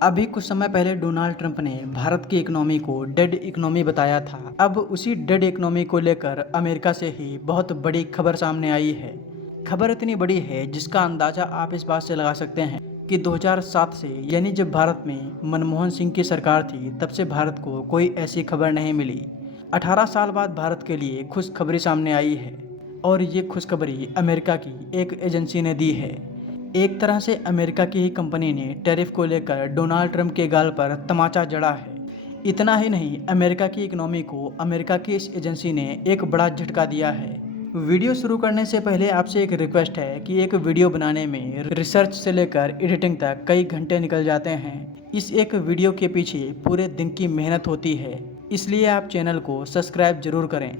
अभी कुछ समय पहले डोनाल्ड ट्रंप ने भारत की इकोनॉमी को डेड इकोनॉमी बताया था। अब उसी डेड इकोनॉमी को लेकर अमेरिका से ही बहुत बड़ी खबर सामने आई है। खबर इतनी बड़ी है जिसका अंदाजा आप इस बात से लगा सकते हैं कि 2007 से, यानी जब भारत में मनमोहन सिंह की सरकार थी, तब से भारत को कोई ऐसी खबर नहीं मिली। 18 साल बाद भारत के लिए खुशखबरी सामने आई है और ये खुशखबरी अमेरिका की एक एजेंसी ने दी है। एक तरह से अमेरिका की ही कंपनी ने टैरिफ को लेकर डोनाल्ड ट्रंप के गाल पर तमाचा जड़ा है। इतना ही नहीं, अमेरिका की इकोनॉमी को अमेरिका की इस एजेंसी ने एक बड़ा झटका दिया है। वीडियो शुरू करने से पहले आपसे एक रिक्वेस्ट है कि एक वीडियो बनाने में रिसर्च से लेकर एडिटिंग तक कई घंटे निकल जाते हैं। इस एक वीडियो के पीछे पूरे दिन की मेहनत होती है, इसलिए आप चैनल को सब्सक्राइब जरूर करें।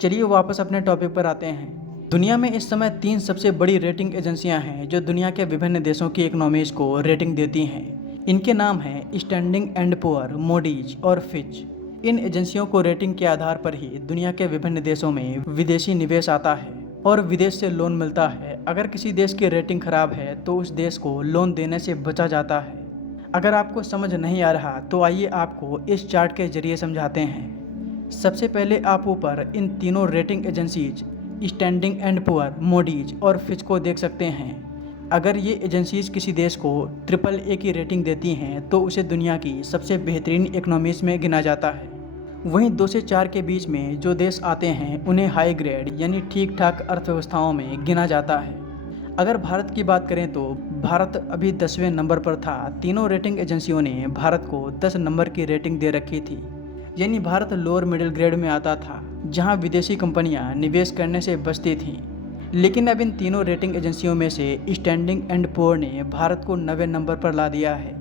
चलिए वापस अपने टॉपिक पर आते हैं। दुनिया में इस समय 3 सबसे बड़ी रेटिंग एजेंसियां हैं जो दुनिया के विभिन्न देशों की इकोनॉमीज को रेटिंग देती हैं। इनके नाम हैं स्टैंडिंग एंड पुअर, मूडीज और फिच। इन एजेंसियों को रेटिंग के आधार पर ही दुनिया के विभिन्न देशों में विदेशी निवेश आता है और विदेश से लोन मिलता है। अगर किसी देश की रेटिंग खराब है तो उस देश को लोन देने से बचा जाता है। अगर आपको समझ नहीं आ रहा तो आइए आपको इस चार्ट के जरिए समझाते हैं। सबसे पहले आप ऊपर इन तीनों rating agencies standing and poor, Moody's और फिच को देख सकते हैं। अगर ये एजेंसीज किसी देश को AAA की रेटिंग देती हैं तो उसे दुनिया की सबसे बेहतरीन इकोनॉमीज में गिना जाता है। वहीं 2 से 4 के बीच में जो देश आते हैं उन्हें हाई ग्रेड यानी ठीक ठाक अर्थव्यवस्थाओं में गिना जाता है। अगर भारत की बात करें तो भारत अभी 10वें नंबर पर था। तीनों रेटिंग एजेंसियों ने भारत को 10 नंबर की रेटिंग दे रखी थी, यानी भारत लोअर मिडिल ग्रेड में आता था, जहां विदेशी कंपनियां निवेश करने से बचती थीं। लेकिन अब इन तीनों रेटिंग एजेंसियों में से स्टैंडिंग एंड पुअर ने भारत को 9वें नंबर पर ला दिया है,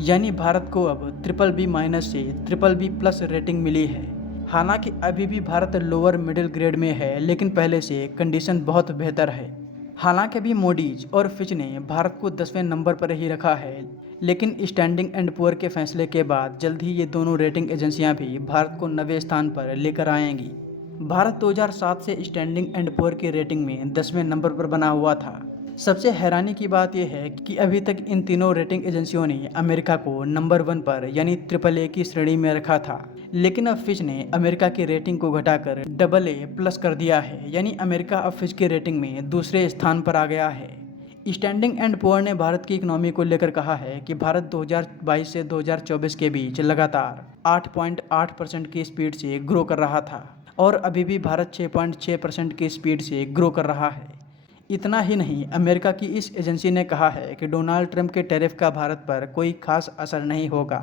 यानी भारत को अब BBB- से BBB+ रेटिंग मिली है। हालांकि अभी भी भारत लोअर मिडिल ग्रेड में है, लेकिन पहले से कंडीशन बहुत बेहतर है। हालांकि अभी मूडीज और फिच ने भारत को 10वें नंबर पर ही रखा है, लेकिन स्टैंडिंग एंड पुअर के फैसले के बाद जल्द ही ये दोनों रेटिंग एजेंसियां भी भारत को 9वें स्थान पर लेकर आएंगी। भारत 2007 से स्टैंडिंग एंड पुअर की रेटिंग में 10वें नंबर पर बना हुआ था। सबसे हैरानी की बात यह है कि अभी तक इन तीनों रेटिंग एजेंसियों ने अमेरिका को नंबर 1 पर यानी AAA की श्रेणी में रखा था, लेकिन अब फिच ने अमेरिका की रेटिंग को घटाकर AA+ कर दिया है, यानी अमेरिका अब फिच की रेटिंग में दूसरे स्थान पर आ गया है। स्टैंडिंग एंड पुअर ने भारत की इकोनॉमी को लेकर कहा है कि भारत 2022 से 2024 के बीच लगातार 8.8% की स्पीड से ग्रो कर रहा था और अभी भी भारत 6.6% की स्पीड से ग्रो कर रहा है। इतना ही नहीं, अमेरिका की इस एजेंसी ने कहा है कि डोनाल्ड ट्रंप के टैरिफ का भारत पर कोई खास असर नहीं होगा।